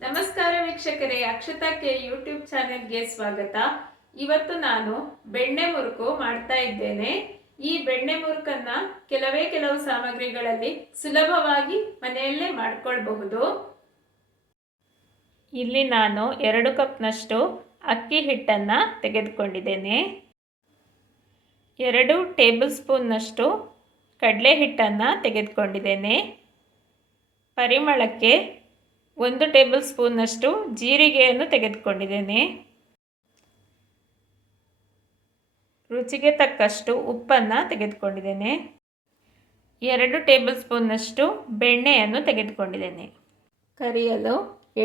ನಮಸ್ಕಾರ ವೀಕ್ಷಕರೇ, Akshata K YouTube ಚಾನೆಲ್ಗೆ ಸ್ವಾಗತ. ಇವತ್ತು ನಾನು ಬೆಣ್ಣೆ ಮುರುಕು ಮಾಡ್ತಾ ಇದ್ದೇನೆ. ಈ ಬೆಣ್ಣೆ ಮುರುಕನ್ನ ಕೆಲವು ಸಾಮಗ್ರಿಗಳಲ್ಲಿ ಸುಲಭವಾಗಿ ಮನೆಯಲ್ಲೇ ಮಾಡ್ಕೊಳ್ಬಹುದು. ಇಲ್ಲಿ ನಾನು 2 ಕಪ್ನಷ್ಟು ಅಕ್ಕಿ ಹಿಟ್ಟನ್ನು ತೆಗೆದುಕೊಂಡಿದ್ದೇನೆ. 2 ಟೇಬಲ್ ಸ್ಪೂನ್ನಷ್ಟು ಕಡಲೆ ಹಿಟ್ಟನ್ನು ತೆಗೆದುಕೊಂಡಿದ್ದೇನೆ. ಪರಿಮಳಕ್ಕೆ 1 ಟೇಬಲ್ ಸ್ಪೂನ್ನಷ್ಟು ಜೀರಿಗೆಯನ್ನು ತೆಗೆದುಕೊಂಡಿದ್ದೇನೆ. ರುಚಿಗೆ ತಕ್ಕಷ್ಟು ಉಪ್ಪನ್ನು ತೆಗೆದುಕೊಂಡಿದ್ದೇನೆ. 2 ಟೇಬಲ್ ಸ್ಪೂನ್ನಷ್ಟು ಬೆಣ್ಣೆಯನ್ನು ತೆಗೆದುಕೊಂಡಿದ್ದೇನೆ. ಕರಿಯಲು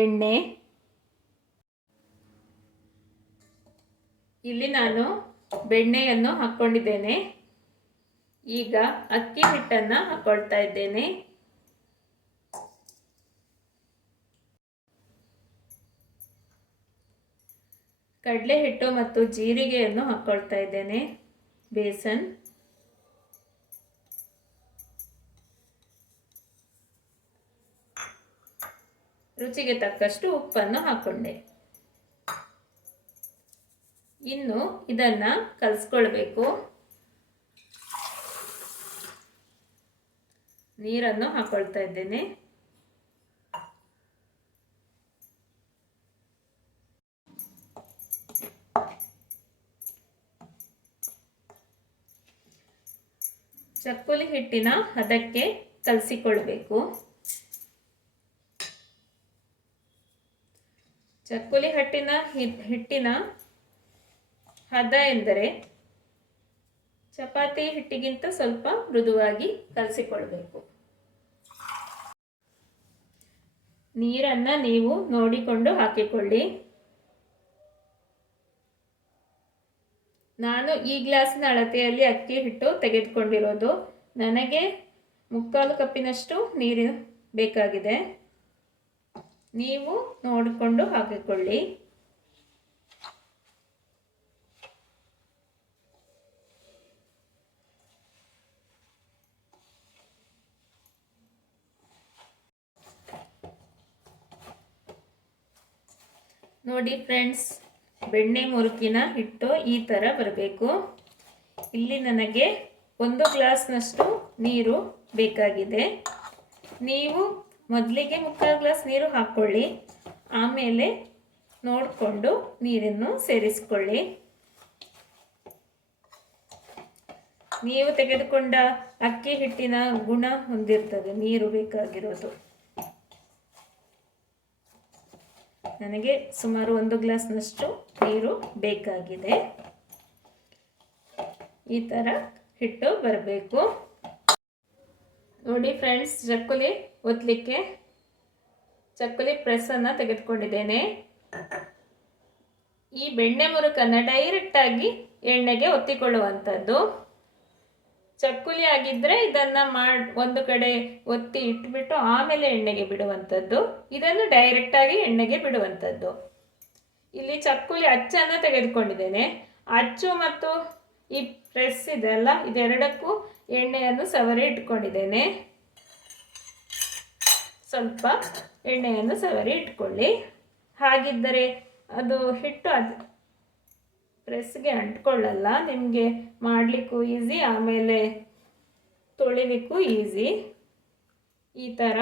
ಎಣ್ಣೆ. ಇಲ್ಲಿ ನಾನು ಬೆಣ್ಣೆಯನ್ನು ಹಾಕ್ಕೊಂಡಿದ್ದೇನೆ. ಈಗ ಅಕ್ಕಿ ಹಿಟ್ಟನ್ನು ಹಾಕ್ಕೊಳ್ತಾ ಇದ್ದೇನೆ. ಕಡಲೆ ಹಿಟ್ಟು ಮತ್ತು ಜೀರಿಗೆಯನ್ನು ಹಾಕ್ಕೊಳ್ತಾ ಇದ್ದೇನೆ. ಬೇಸನ್, ರುಚಿಗೆ ತಕ್ಕಷ್ಟು ಉಪ್ಪನ್ನು ಹಾಕ್ಕೊಂಡೆ. ಇನ್ನು ಇದನ್ನ ಕಲಸ್ಕೊಳ್ಬೇಕು. ನೀರನ್ನು ಹಾಕ್ಕೊಳ್ತಾ ಇದ್ದೇನೆ. ಚಕ್ಕುಲಿ ಹಿಟ್ಟಿನ ಹದಕ್ಕೆ ಕಲಸಿಕೊಳ್ಬೇಕು. ಚಕ್ಕುಲಿ ಹಿಟ್ಟಿನ ಹದ ಎಂದರೆ ಚಪಾತಿ ಹಿಟ್ಟಿಗಿಂತ ಸ್ವಲ್ಪ ಮೃದುವಾಗಿ ಕಲಸಿಕೊಳ್ಬೇಕು. ನೀರನ್ನು ನೀವು ನೋಡಿಕೊಂಡು ಹಾಕಿಕೊಳ್ಳಿ. ನಾನು ಈ ಗ್ಲಾಸ್ನ ಅಳತೆಯಲ್ಲಿ ಅಕ್ಕಿ ಹಿಟ್ಟು ತೆಗೆದುಕೊಂಡಿರೋದು. ನನಗೆ 3/4 ಕಪ್ಪಿನಷ್ಟು ನೀರು ಬೇಕಾಗಿದೆ. ನೀವು ನೋಡಿಕೊಂಡು ಹಾಕಿಕೊಳ್ಳಿ. ನೋಡಿ ಫ್ರೆಂಡ್ಸ್, ಬೆಣ್ಣೆ ಮುರುಕಿನ ಹಿಟ್ಟು ಈ ಥರ ಬರಬೇಕು. ಇಲ್ಲಿ ನನಗೆ 1 ಗ್ಲಾಸ್ನಷ್ಟು ನೀರು ಬೇಕಾಗಿದೆ. ನೀವು ಮೊದಲಿಗೆ 3/4 ಗ್ಲಾಸ್ ನೀರು ಹಾಕ್ಕೊಳ್ಳಿ. ಆಮೇಲೆ ನೋಡಿಕೊಂಡು ನೀರನ್ನು ಸೇರಿಸಿಕೊಳ್ಳಿ. ನೀವು ತೆಗೆದುಕೊಂಡ ಅಕ್ಕಿ ಹಿಟ್ಟಿನ ಗುಣ ಹೊಂದಿರ್ತದೆ ನೀರು ಬೇಕಾಗಿರೋದು. ನನಗೆ ಸುಮಾರು 1 ಗ್ಲಾಸ್ನಷ್ಟು ನೀರು ಬೇಕಾಗಿದೆ. ಈ ಥರ ಹಿಟ್ಟು ಬರಬೇಕು. ನೋಡಿ ಫ್ರೆಂಡ್ಸ್, ಚಕ್ಕುಲಿ ಒತ್ತಲಿಕ್ಕೆ ಚಕ್ಕುಲಿ ಪ್ರೆಸ್ಸನ್ನು ತೆಗೆದುಕೊಂಡಿದ್ದೇನೆ. ಈ ಬೆಣ್ಣೆ ಮುರುಕನ್ನು ಡೈರೆಕ್ಟಾಗಿ ಎಣ್ಣೆಗೆ ಒತ್ತಿಕೊಳ್ಳುವಂಥದ್ದು. ಚಕ್ಕುಲಿ ಆಗಿದ್ದರೆ ಇದನ್ನು ಒಂದು ಕಡೆ ಒತ್ತಿ ಇಟ್ಬಿಟ್ಟು ಆಮೇಲೆ ಎಣ್ಣೆಗೆ ಬಿಡುವಂಥದ್ದು. ಇದನ್ನು ಡೈರೆಕ್ಟಾಗಿ ಎಣ್ಣೆಗೆ ಬಿಡುವಂಥದ್ದು. ಇಲ್ಲಿ ಚಕ್ಕುಲಿ ಅಚ್ಚನ್ನು ತೆಗೆದುಕೊಂಡಿದ್ದೇನೆ. ಅಚ್ಚು ಮತ್ತು ಈ ಪ್ರೆಸ್ ಇದೆಲ್ಲ, ಇದೆರಡಕ್ಕೂ ಎಣ್ಣೆಯನ್ನು ಸವರಿ ಇಟ್ಕೊಂಡಿದ್ದೇನೆ. ಸ್ವಲ್ಪ ಎಣ್ಣೆಯನ್ನು ಸವರಿ ಇಟ್ಕೊಳ್ಳಿ. ಹಾಗಿದ್ದರೆ ಅದು ಹಿಟ್ಟು ಪ್ರೆಸ್ಗೆ ಅಂಟ್ಕೊಳ್ಳಲ್ಲ. ನಿಮಗೆ ಮಾಡಲಿಕ್ಕೂ ಈಸಿ, ಆಮೇಲೆ ತೊಳಿಲಿಕ್ಕೂ ಈಸಿ. ಈ ಥರ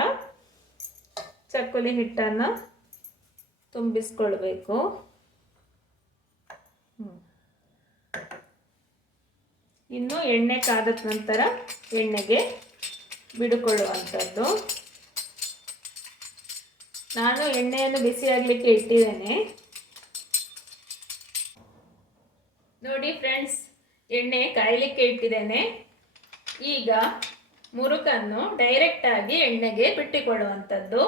ಚಕ್ಕುಲಿ ಹಿಟ್ಟನ್ನು ತುಂಬಿಸ್ಕೊಳ್ಬೇಕು. ಇನ್ನು ಎಣ್ಣೆ ಕಾದ ನಂತರ ಎಣ್ಣೆಗೆ ಬಿಡುಕೊಳ್ಳುವಂಥದ್ದು. ನಾನು ಎಣ್ಣೆಯನ್ನು ಬಿಸಿಯಾಗಲಿಕ್ಕೆ ಇಟ್ಟಿದ್ದೇನೆ. ನೋಡಿ ಫ್ರೆಂಡ್ಸ್, ಎಣ್ಣೆ ಕಾಯಲಿಕ್ಕೆ ಇಟ್ಟಿದ್ದೇನೆ. ಈಗ ಮುರುಕನ್ನು ಡೈರೆಕ್ಟಾಗಿ ಎಣ್ಣೆಗೆ ಬಿಟ್ಟುಕೊಳ್ಳುವಂಥದ್ದು.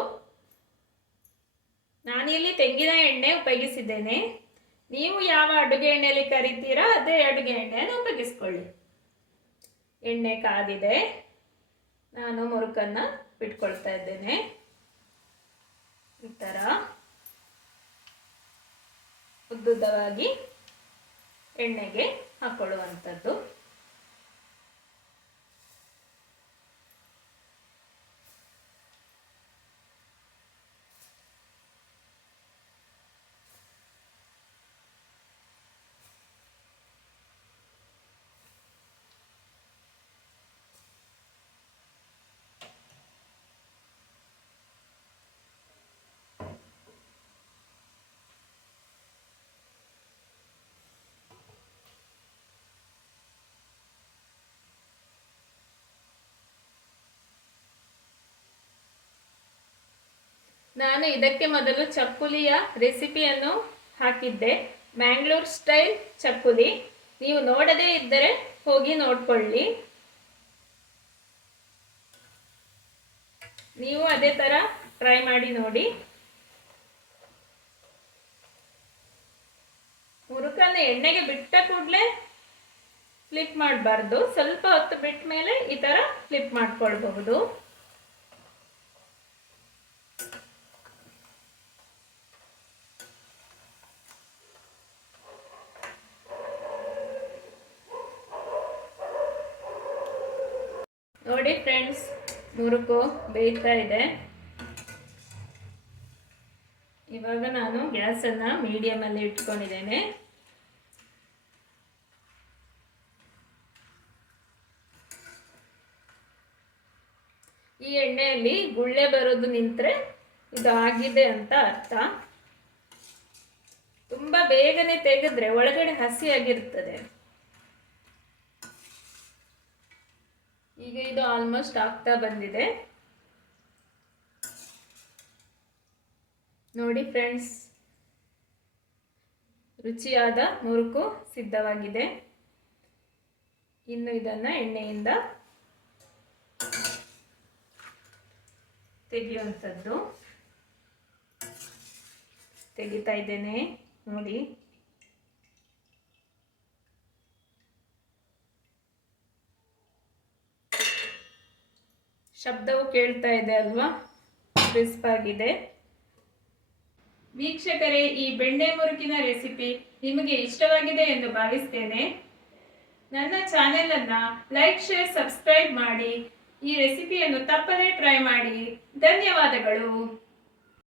ನಾನಿಲ್ಲಿ ತೆಂಗಿನ ಎಣ್ಣೆ ಉಪಯೋಗಿಸಿದ್ದೇನೆ. ನೀವು ಯಾವ ಅಡುಗೆ ಎಣ್ಣೆಯಲ್ಲಿ ಕರಿತೀರಾ ಅದೇ ಅಡುಗೆ ಎಣ್ಣೆಯನ್ನು ಉಪಯೋಗಿಸ್ಕೊಳ್ಳಿ. ಎಣ್ಣೆ ಕಾದಿದೆ. ನಾನು ಮುರುಕನ್ನು ಬಿಟ್ಕೊಳ್ತಾ ಇದ್ದೇನೆ. ಈ ಥರ ಉದ್ದುದ್ದವಾಗಿ ಎಣ್ಣೆಗೆ ಹಾಕೊಳ್ಳುವಂಥದ್ದು. ನಾನು ಇದಕ್ಕೆ ಮೊದಲು ಚಕ್ಕುಲಿಯ ರೆಸಿಪಿಯನ್ನು ಹಾಕಿದ್ದೆ, ಮ್ಯಾಂಗ್ಳೂರ್ ಸ್ಟೈಲ್ ಚಕ್ಕುಲಿ. ನೀವು ನೋಡದೇ ಇದ್ದರೆ ಹೋಗಿ ನೋಡ್ಕೊಳ್ಳಿ. ನೀವು ಅದೇ ಥರ ಟ್ರೈ ಮಾಡಿ ನೋಡಿ. ಮುರುಕನ್ನು ಎಣ್ಣೆಗೆ ಬಿಟ್ಟ ಕೂಡಲೇ ಫ್ಲಿಪ್ ಮಾಡಬಾರ್ದು. ಸ್ವಲ್ಪ ಹೊತ್ತು ಬಿಟ್ಟ ಮೇಲೆ ಈ ಥರ ಫ್ಲಿಪ್ ಮಾಡ್ಕೊಳ್ಬಹುದು. ನೋಡಿ ಫ್ರೆಂಡ್ಸ್, ಮುರುಕು ಬೇಯ್ತಾ ಇದೆ. ಇವಾಗ ನಾನು ಗ್ಯಾಸನ್ನು ಮೀಡಿಯಮಲ್ಲಿ ಇಟ್ಕೊಂಡಿದ್ದೇನೆ. ಈ ಎಣ್ಣೆಯಲ್ಲಿ ಗುಳ್ಳೆ ಬರೋದು ನಿಂತರೆ ಇದು ಆಗಿದೆ ಅಂತ ಅರ್ಥ. ತುಂಬ ಬೇಗನೆ ತೆಗೆದ್ರೆ ಒಳಗಡೆ ಹಸಿಯಾಗಿರ್ತದೆ. ಈಗ ಇದು ಆಲ್ಮೋಸ್ಟ್ ಆಗ್ತಾ ಬಂದಿದೆ. ನೋಡಿ ಫ್ರೆಂಡ್ಸ್, ರುಚಿಯಾದ ಮುರುಕು ಸಿದ್ಧವಾಗಿದೆ. ಇನ್ನು ಇದನ್ನು ಎಣ್ಣೆಯಿಂದ ತೆಗೆಯುವಂಥದ್ದು. ತೆಗಿತಾ ಇದ್ದೇನೆ ನೋಡಿ. ಶಬ್ದವು ಕೇಳ್ತಾ ಇದೆ ಅಲ್ವಾ? ಕ್ರಿಸ್ಪ್ ಆಗಿದೆ. ವೀಕ್ಷಕರೇ, ಈ ಬೆಣ್ಣೆ ಮುರುಕಿನ ರೆಸಿಪಿ ನಿಮಗೆ ಇಷ್ಟವಾಗಿದೆ ಎಂದು ಭಾವಿಸ್ತೇನೆ. ನನ್ನ ಚಾನೆಲನ್ನು ಲೈಕ್, ಶೇರ್, ಸಬ್ಸ್ಕ್ರೈಬ್ ಮಾಡಿ. ಈ ರೆಸಿಪಿಯನ್ನು ತಪ್ಪದೇ ಟ್ರೈ ಮಾಡಿ. ಧನ್ಯವಾದಗಳು.